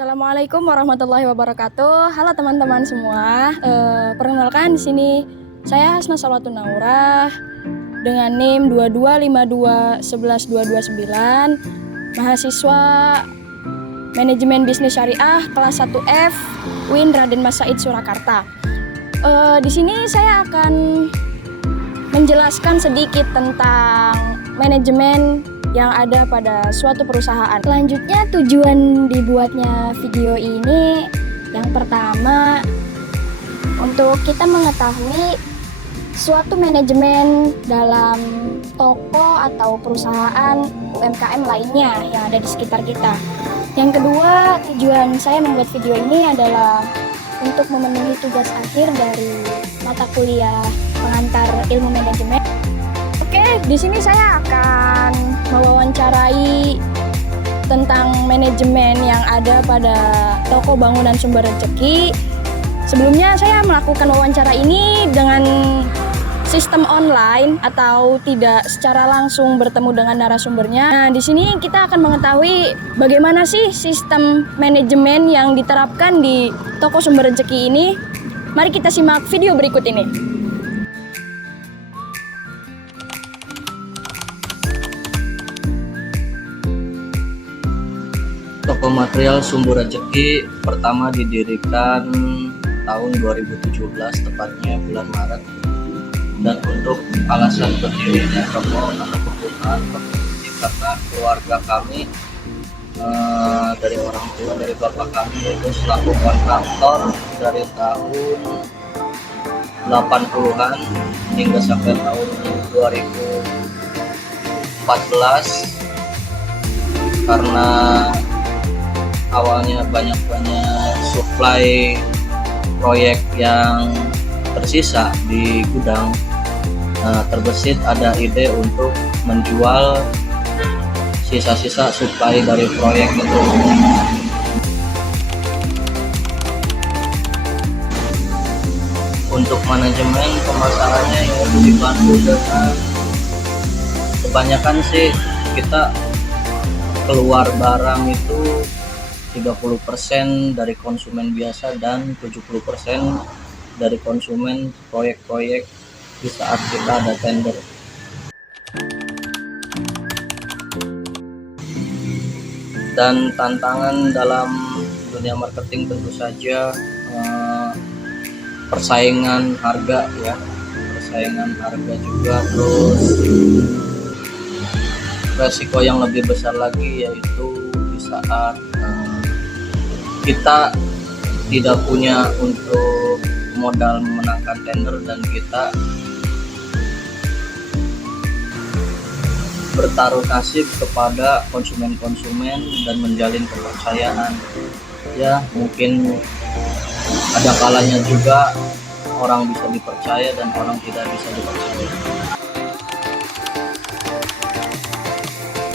Assalamualaikum warahmatullahi wabarakatuh. Halo teman-teman semua. Perkenalkan di sini saya Hasna Salwatun Naurah dengan NIM 22521129, mahasiswa Manajemen Bisnis Syariah kelas 1F UIN Raden Mas Said Surakarta. Di sini saya akan menjelaskan sedikit tentang manajemen yang ada pada suatu perusahaan. Selanjutnya, tujuan dibuatnya video ini yang pertama untuk kita mengetahui suatu manajemen dalam toko atau perusahaan UMKM lainnya yang ada di sekitar kita. Yang kedua, tujuan saya membuat video ini adalah untuk memenuhi tugas akhir dari mata kuliah pengantar ilmu manajemen. Oke, di sini saya akan mewawancarai tentang manajemen yang ada pada toko bangunan Sumber Rezeki. Sebelumnya saya melakukan wawancara ini dengan sistem online atau tidak secara langsung bertemu dengan narasumbernya. Nah, di sini kita akan mengetahui bagaimana sih sistem manajemen yang diterapkan di toko Sumber Rezeki ini. Mari kita simak video berikut ini. Toko material Sumber Rezeki pertama didirikan tahun 2017, tepatnya bulan Maret. Dan untuk alasan berdirinya toko atau pembukaan toko ini karena keluarga kami, dari orang tua, dari bapak kami itu selaku kontraktor dari tahun 80-an hingga sampai tahun 2014, karena awalnya banyak supply proyek yang tersisa di gudang. Terbesit ada ide untuk menjual sisa-sisa supply dari proyek itu. Untuk manajemen pemasarannya yang dibantu dengan kebanyakan sih kita keluar barang itu 30% dari konsumen biasa dan 70% dari konsumen proyek-proyek di saat kita ada tender. Dan tantangan dalam dunia marketing tentu saja persaingan harga ya, persaingan harga juga, terus resiko yang lebih besar lagi yaitu di saat kita tidak punya untuk modal memenangkan tender dan kita bertaruh nasib kepada konsumen-konsumen dan menjalin kepercayaan. Ya, mungkin ada kalanya juga orang bisa dipercaya dan orang tidak bisa dipercaya.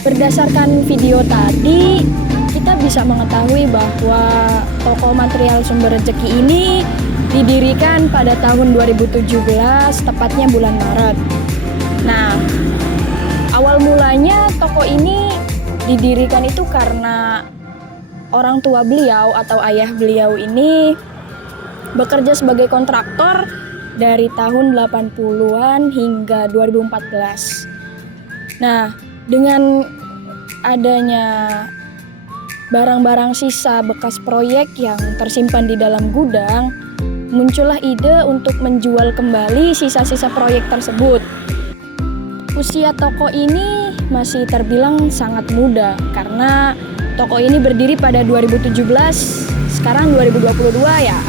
Berdasarkan video tadi, kita bisa mengetahui bahwa toko material Sumber Rezeki ini didirikan pada tahun 2017, tepatnya bulan Maret. Nah, awal mulanya toko ini didirikan itu karena orang tua beliau atau ayah beliau ini bekerja sebagai kontraktor dari tahun 80-an hingga 2014. Nah, dengan adanya barang-barang sisa bekas proyek yang tersimpan di dalam gudang, muncullah ide untuk menjual kembali sisa-sisa proyek tersebut. Usia toko ini masih terbilang sangat muda karena toko ini berdiri pada 2017, sekarang 2022 ya.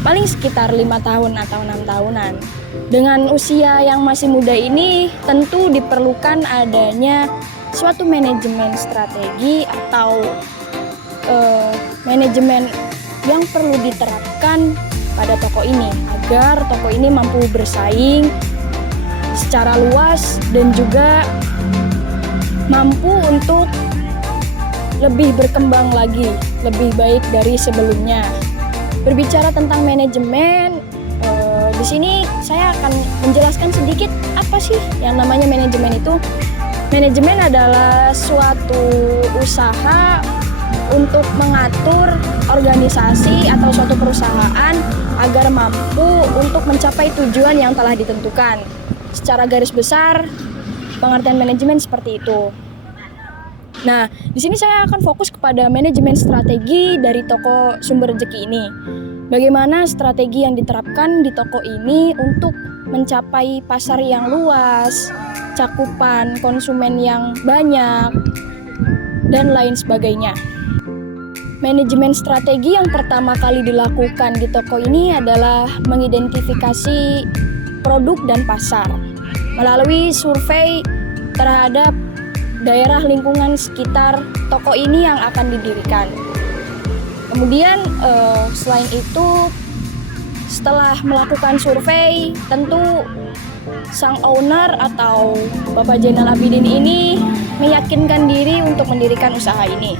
Paling sekitar 5 tahun atau 6 tahunan. Dengan usia yang masih muda ini tentu diperlukan adanya suatu manajemen strategi atau manajemen yang perlu diterapkan pada toko ini agar toko ini mampu bersaing secara luas dan juga mampu untuk lebih berkembang lagi, lebih baik dari sebelumnya. Berbicara tentang manajemen, di sini saya akan menjelaskan sedikit apa sih yang namanya manajemen itu. Manajemen adalah suatu usaha untuk mengatur organisasi atau suatu perusahaan agar mampu untuk mencapai tujuan yang telah ditentukan. Secara garis besar, pengertian manajemen seperti itu. Nah, di sini saya akan fokus kepada manajemen strategi dari toko Sumber Rejeki ini. Bagaimana strategi yang diterapkan di toko ini untuk mencapai pasar yang luas, cakupan konsumen yang banyak, dan lain sebagainya. Manajemen strategi yang pertama kali dilakukan di toko ini adalah mengidentifikasi produk dan pasar melalui survei terhadap daerah lingkungan sekitar toko ini yang akan didirikan. Kemudian selain itu, setelah melakukan survei, tentu sang owner atau Bapak Zainal Abidin ini meyakinkan diri untuk mendirikan usaha ini.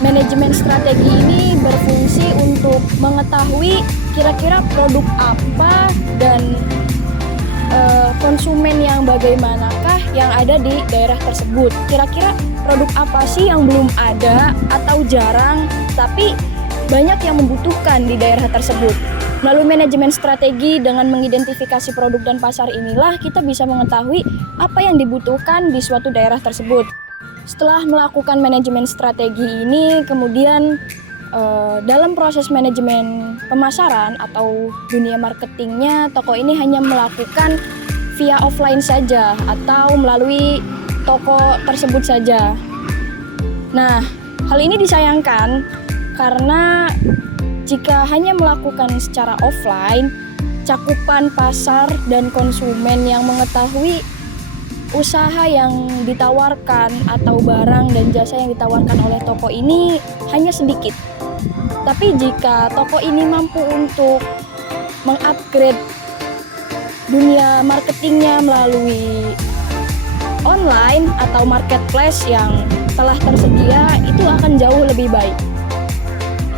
Manajemen strategi ini berfungsi untuk mengetahui kira-kira produk apa dan konsumen yang bagaimanakah yang ada di daerah tersebut. Kira-kira produk apa sih yang belum ada atau jarang tapi banyak yang membutuhkan di daerah tersebut. Melalui manajemen strategi dengan mengidentifikasi produk dan pasar inilah kita bisa mengetahui apa yang dibutuhkan di suatu daerah tersebut. Setelah melakukan manajemen strategi ini, kemudian dalam proses manajemen pemasaran atau dunia marketingnya, toko ini hanya melakukan via offline saja atau melalui toko tersebut saja. Nah, hal ini disayangkan karena jika hanya melakukan secara offline, cakupan pasar dan konsumen yang mengetahui usaha yang ditawarkan atau barang dan jasa yang ditawarkan oleh toko ini hanya sedikit. Tapi jika toko ini mampu untuk mengupgrade dunia marketingnya melalui online atau marketplace yang telah tersedia, itu akan jauh lebih baik.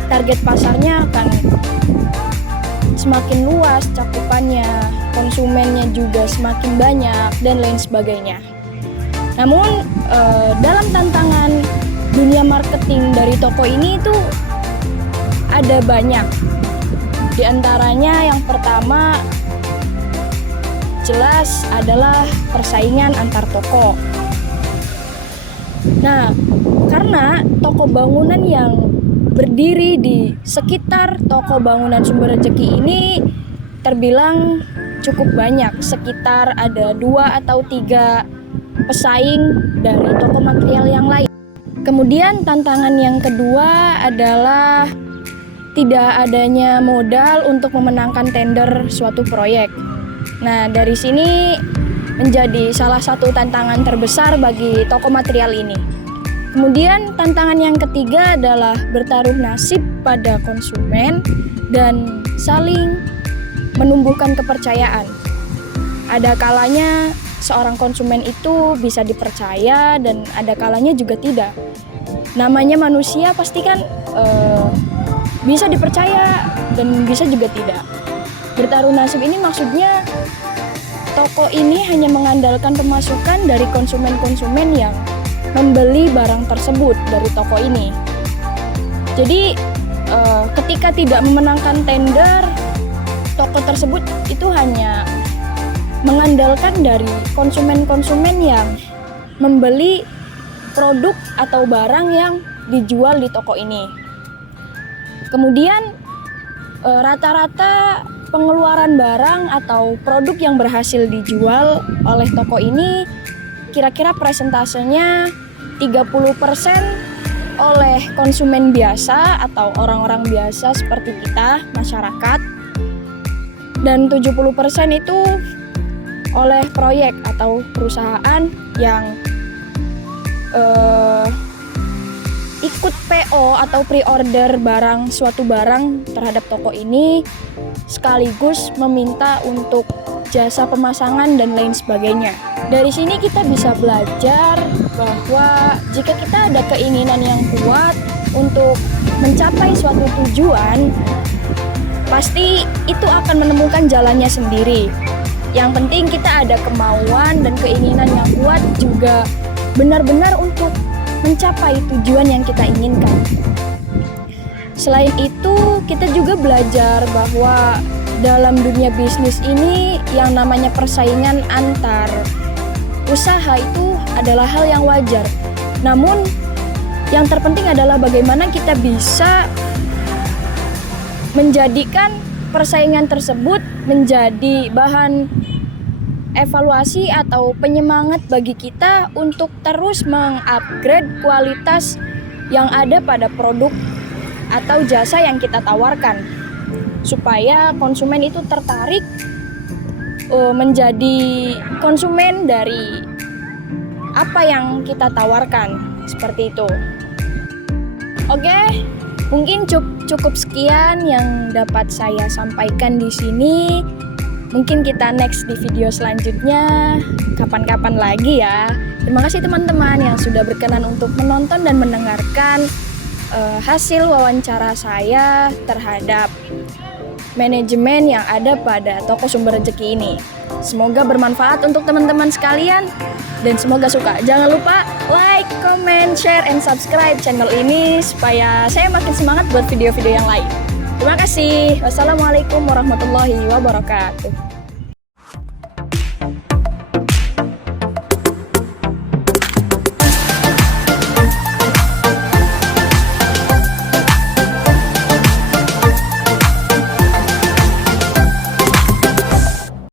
Target pasarnya akan semakin luas cakupannya, konsumennya juga semakin banyak, dan lain sebagainya. Namun dalam tantangan dunia marketing dari toko ini itu ada banyak. Di antaranya yang pertama jelas adalah persaingan antar toko. Nah, karena toko bangunan yang berdiri di sekitar toko bangunan Sumber Rejeki ini terbilang cukup banyak, sekitar ada 2 atau 3 pesaing dari toko material yang lain. Kemudian tantangan yang kedua adalah tidak adanya modal untuk memenangkan tender suatu proyek. Nah, dari sini menjadi salah satu tantangan terbesar bagi toko material ini. Kemudian tantangan yang ketiga adalah bertaruh nasib pada konsumen dan saling menumbuhkan kepercayaan. Ada kalanya seorang konsumen itu bisa dipercaya dan ada kalanya juga tidak. Namanya manusia pasti kan bisa dipercaya dan bisa juga tidak. Bertaruh nasib ini maksudnya toko ini hanya mengandalkan pemasukan dari konsumen-konsumen yang membeli barang tersebut dari toko ini. Jadi ketika tidak memenangkan tender, toko tersebut itu hanya mengandalkan dari konsumen-konsumen yang membeli produk atau barang yang dijual di toko ini. Kemudian rata-rata pengeluaran barang atau produk yang berhasil dijual oleh toko ini kira-kira persentasenya 30% oleh konsumen biasa atau orang-orang biasa seperti kita, masyarakat, dan 70% itu oleh proyek atau perusahaan yang ikut PO atau pre-order suatu barang terhadap toko ini sekaligus meminta untuk jasa pemasangan dan lain sebagainya. Dari sini kita bisa belajar bahwa jika kita ada keinginan yang kuat untuk mencapai suatu tujuan, pasti itu akan menemukan jalannya sendiri. Yang penting kita ada kemauan dan keinginan yang kuat juga benar-benar untuk mencapai tujuan yang kita inginkan. Selain itu, kita juga belajar bahwa dalam dunia bisnis ini yang namanya persaingan antar usaha itu adalah hal yang wajar. Namun, yang terpenting adalah bagaimana kita bisa menjadikan persaingan tersebut menjadi bahan evaluasi atau penyemangat bagi kita untuk terus mengupgrade kualitas yang ada pada produk atau jasa yang kita tawarkan, supaya konsumen itu tertarik menjadi konsumen dari apa yang kita tawarkan, seperti itu. Oke, mungkin cukup sekian yang dapat saya sampaikan di sini. Mungkin kita next di video selanjutnya kapan-kapan lagi ya. Terima kasih teman-teman yang sudah berkenan untuk menonton dan mendengarkan hasil wawancara saya terhadap manajemen yang ada pada toko Sumber Rezeki ini. Semoga bermanfaat untuk teman-teman sekalian dan semoga suka. Jangan lupa like, comment, share, and subscribe channel ini supaya saya makin semangat buat video-video yang lain. Terima kasih. Wassalamualaikum warahmatullahi wabarakatuh.